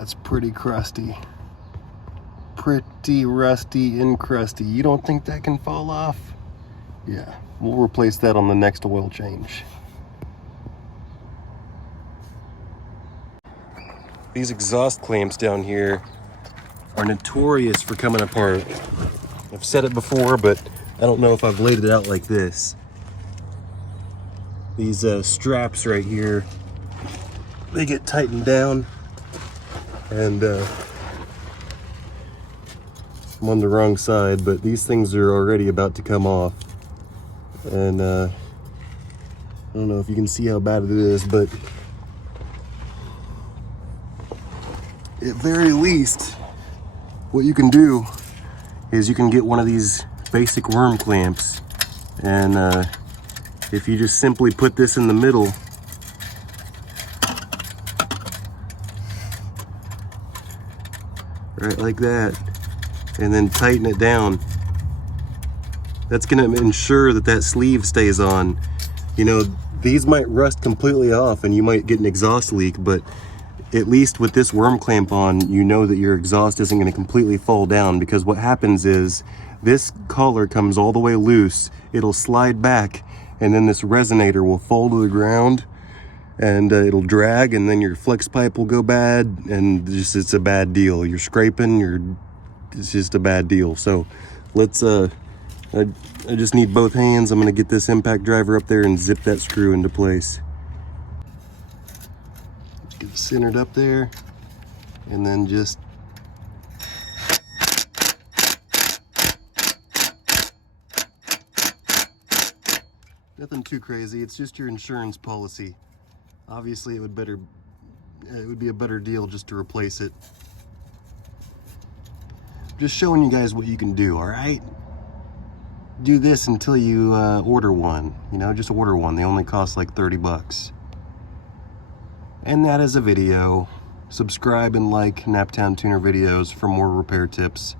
It's pretty crusty. Pretty rusty and crusty. You don't think that can fall off? Yeah, we'll replace that on the next oil change. These exhaust clamps down here are notorious for coming apart. I've said it before, but I don't know if I've laid it out like this. These straps right here, they get tightened down, and I'm on the wrong side, but these things are already about to come off. And I don't know if you can see how bad it is, but at very least, what you can do is you can get one of these basic worm clamps, and if you just simply put this in the middle, right like that, and then tighten it down, that's going to ensure that that sleeve stays on. You know, these might rust completely off and you might get an exhaust leak, but at least with this worm clamp on, you know that your exhaust isn't going to completely fall down, because what happens is this collar comes all the way loose, it'll slide back, and then this resonator will fall to the ground, and it'll drag, and then your flex pipe will go bad, and just it's a bad deal. You're scraping, it's just a bad deal. So let's I just need both hands. I'm going to get this impact driver up there and zip that screw into place. Get it centered up there, and then just nothing too crazy. It's just your insurance policy. Obviously, it would be a better deal just to replace it. Just showing you guys what you can do, all right? Do this until you order one. You know, just order one. They only cost like 30 bucks. And that is a video. Subscribe and like Naptown Tuner videos for more repair tips.